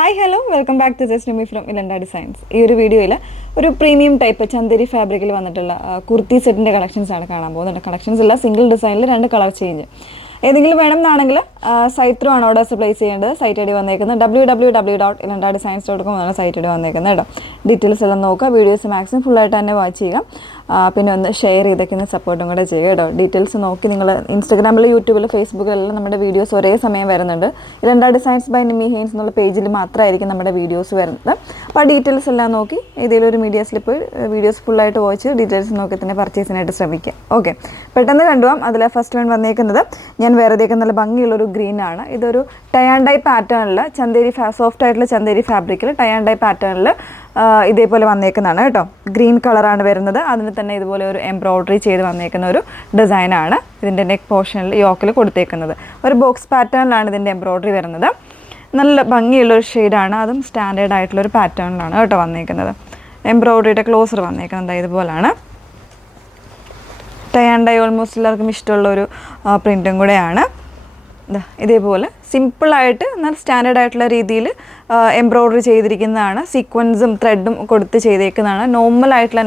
Hi hello welcome back to just me from Ilanda designs. ഈ ഒരു വീഡിയോയിൽ ഒരു പ്രീമിയം ടൈപ്പ് ചന്ദേരി ഫാബ്രിക്കിൽ വന്നിട്ടുള്ള കുർത്തി സെറ്റിൻ്റെ കളക്ഷൻസ് ആണ് കാണാൻ പോകുന്നത്. കളക്ഷൻസ് അല്ല, സിംഗിൾ ഡിസൈനിൽ 2 കളർ ചേഞ്ച്. ഏതെങ്കിലും വേണമെന്നാണെങ്കിൽ സൈറ്റ് ത്രൂ ആണ് ഓർഡേഴ്സ് പ്ലേസ് ചെയ്യേണ്ടത്. സൈറ്റ് ഐ ഡി വന്നേക്കുന്നത് www.ilandadesigns.com എന്നാണ് സൈറ്റ് ഐ ഡി വന്നേക്കുന്നത് കേട്ടോ. ഡീറ്റെയിൽസ് എല്ലാം നോക്കുക, വീഡിയോസ് മാക്സിമം ഫുള്ളായിട്ട് തന്നെ വാച്ച് ചെയ്യുക. പിന്നെ ഒന്ന് ഷെയർ ചെയ്തേക്കുന്ന സപ്പോർട്ടും കൂടെ ചെയ്യുക കേട്ടോ. ഡീറ്റെയിൽസ് നോക്കി നിങ്ങൾ ഇൻസ്റ്റാഗ്രാമിൽ, യൂട്യൂബിൽ, ഫേസ്ബുക്കിലെല്ലാം നമ്മുടെ വീഡിയോസ് ഒരേ സമയം വരുന്നുണ്ട്. ഇലണ്ട ഡിസൈൻസ് ബൈ നിമി ഹെയ്ൻസ് എന്നുള്ള പേജിൽ മാത്രമായിരിക്കും നമ്മുടെ വീഡിയോസ് വരുന്നത്. അപ്പോൾ ആ ഡീറ്റെയിൽസ് എല്ലാം നോക്കി ഏതെങ്കിലും ഒരു മീഡിയ സ്ലിപ്പ് വീഡിയോസ് ഫുള്ളായിട്ട് വാച്ച് ഡീറ്റെയിൽസ് നോക്കി തന്നെ പർച്ചേസിനായിട്ട് ശ്രമിക്കുക. ഓക്കെ, പെട്ടെന്ന് കണ്ടുപോകാം. അതിൽ ഫസ്റ്റ് വൺ വന്നേക്കുന്നത് ഞാൻ വേറെ നല്ല ഭംഗിയുള്ളൊരു ഗ്രീൻ ആണ്. ഇതൊരു ടൈ ആൻഡ് ഡൈ പാറ്റേണിൽ ചന്ദേരി സോഫ്റ്റ് ആയിട്ടുള്ള ചന്ദേരി ഫാബ്രിക്കിൽ ടൈ ആൻഡ് ഡൈ പാറ്റേണിൽ ഇതേപോലെ വന്നേക്കുന്നതാണ് കേട്ടോ. ഗ്രീൻ കളറാണ് വരുന്നത്. അതിന് തന്നെ ഇതുപോലെ ഒരു എംബ്രോയ്ഡറി ചെയ്ത് വന്നേക്കുന്ന ഒരു ഡിസൈനാണ് ഇതിൻ്റെ നെക്ക് പോർഷനിൽ യോക്കിൽ കൊടുത്തേക്കുന്നത്. ഒരു ബോക്സ് പാറ്റേണിലാണ് ഇതിൻ്റെ എംബ്രോയ്ഡറി വരുന്നത്. നല്ല ഭംഗിയുള്ളൊരു ഷെയ്ഡാണ്. അതും സ്റ്റാൻഡേർഡ് ആയിട്ടുള്ളൊരു പാറ്റേണിലാണ് കേട്ടോ വന്നേക്കുന്നത്. എംബ്രോയ്ഡറിയുടെ ക്ലോസർ വന്നേക്കുന്നത് ഇതുപോലാണ്. ടൈ ആൻഡ് ഡൈ ഓൾമോസ്റ്റ് എല്ലാവർക്കും ഇഷ്ടമുള്ളൊരു പ്രിൻറ്റും കൂടെയാണ്. ഇതേപോലെ സിമ്പിളായിട്ട് എന്നാൽ സ്റ്റാൻഡേർഡ് ആയിട്ടുള്ള രീതിയിൽ എംബ്രോയ്ഡറി ചെയ്തിരിക്കുന്നതാണ്. സീക്വൻസും ത്രെഡും കൊടുത്ത് ചെയ്തേക്കുന്നതാണ്. നോർമൽ ആയിട്ടുള്ള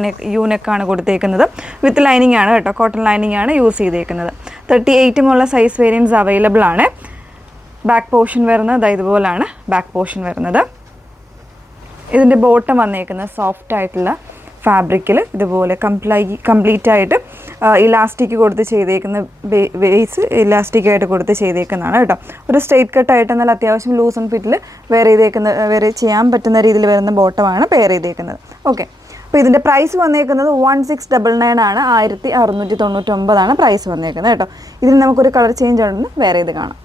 നെക്കാണ് കൊടുത്തേക്കുന്നത്. വിത്ത് ലൈനിങ് ആണ് കേട്ടോ. കോട്ടൺ ലൈനിങ് ആണ് യൂസ് ചെയ്തേക്കുന്നത്. 38 മുതലുള്ള സൈസ് വേരിയൻസ് അവൈലബിൾ ആണ്. ബാക്ക് പോർഷൻ വരുന്നത് ഇതുപോലാണ്. ബാക്ക് പോർഷൻ വരുന്നത് ഇതിൻ്റെ ബോട്ടം വന്നേക്കുന്നത് സോഫ്റ്റ് ആയിട്ടുള്ള ഫാബ്രിക്കിൽ ഇതുപോലെ കംപ്ലീറ്റ് ആയിട്ട് ഇലാസ്റ്റിക് കൊടുത്ത് ചെയ്തേക്കുന്ന ബേസ് ഇലാസ്റ്റിക് ആയിട്ട് കൊടുത്ത് ചെയ്തേക്കുന്നതാണ് കേട്ടോ. ഒരു സ്ട്രെയിറ്റ് കട്ടായിട്ട് എന്നാൽ അത്യാവശ്യം ലൂസ് ആൻഡ് ഫിറ്റിൽ വേറെ ചെയ്യാൻ പറ്റുന്ന രീതിയിൽ വരുന്ന ബോട്ടമാണ് പെയർ ചെയ്തേക്കുന്നത്. ഓക്കെ, അപ്പോൾ ഇതിൻ്റെ പ്രൈസ് വന്നേക്കുന്നത് 1699 ആണ്. 1699 പ്രൈസ് വന്നേക്കുന്നത് കേട്ടോ. ഇതിന് നമുക്കൊരു കളർ ചേഞ്ച് ഉണ്ടെന്ന് വേറെ ഇത് കാണാം.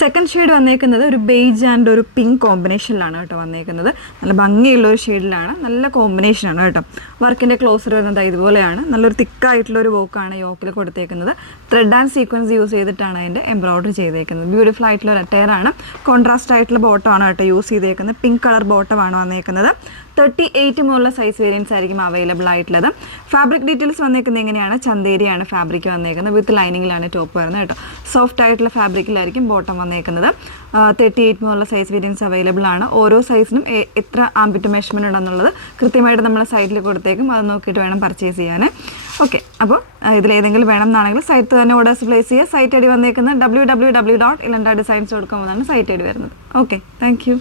സെക്കൻഡ് ഷെയ്ഡ് വന്നേക്കുന്നത് ഒരു ബേജ് ആൻഡ് ഒരു പിങ്ക് കോമ്പിനേഷനിലാണ് കേട്ടോ വന്നേക്കുന്നത്. നല്ല ഭംഗിയുള്ള ഒരു ഷെയ്ഡിലാണ്. നല്ല കോമ്പിനേഷനാണ് കേട്ടോ. വർക്കിൻ്റെ ക്ലോസർ വരുന്നത് ഇതുപോലെയാണ്. നല്ലൊരു തിക്കായിട്ടുള്ളൊരു വർക്കാണ് യോക്കിൽ കൊടുത്തേക്കുന്നത്. ത്രെഡ് ആൻഡ് സീക്വൻസ് യൂസ് ചെയ്തിട്ടാണ് അതിൻ്റെ എംബ്രോയ്ഡറി ചെയ്തേക്കുന്നത്. ബ്യൂട്ടിഫുൾ ആയിട്ടുള്ള ഒരു അറ്റയറാണ്. കോൺട്രാസ്റ്റ് ആയിട്ടുള്ള ബോട്ടമാണ് കേട്ടോ യൂസ് ചെയ്തേക്കുന്നത്. പിങ്ക് കളർ ബോട്ടമാണ് വന്നേക്കുന്നത്. 38 മുതലുള്ള സൈസ് വേരിയൻസ് ആയിരിക്കും അവൈലബിൾ ആയിട്ടുള്ളത്. ഫാബ്രിക് ഡീറ്റെയിൽസ് വന്നേക്കുന്നത് എങ്ങനെയാണ്? ചന്ദേരിയാണ് ഫാബ്രിക് വന്നേക്കുന്നത്. വിത്ത് ലൈനിങ്ങിലാണ് ടോപ്പ് വരുന്നത് കേട്ടോ. സോഫ്റ്റ് ആയിട്ടുള്ള ഫാബ്രിക്കിലായിരിക്കും ബോട്ടം വന്നേക്കുന്നത്. 38 മുതലുള്ള സൈസ് വേരിയൻസ് അവൈലബിൾ ആണ്. ഓരോ സൈസിനും എത്ര ആംബിറ്റ് മെഷർമെൻറ്റ് ഉണ്ടെന്നുള്ളത് കൃത്യമായിട്ട് നമ്മൾ സൈറ്റിൽ കൊടുത്തേക്കും. അത് നോക്കിയിട്ട് വേണം പർച്ചേസ് ചെയ്യാൻ. ഓക്കെ, അപ്പോൾ ഇതിലേതെങ്കിലും വേണമെന്നാണെങ്കിൽ സൈറ്റ് തന്നെ ഓർഡേഴ്സ് പ്ലേസ് ചെയ്യുക. സൈറ്റ് ഐ ഡി വന്നേക്കുന്നത് www.ilandadesigns.com എന്നാണ് സൈറ്റ് ഐ ഡി വരുന്നത്. Okay, thank you.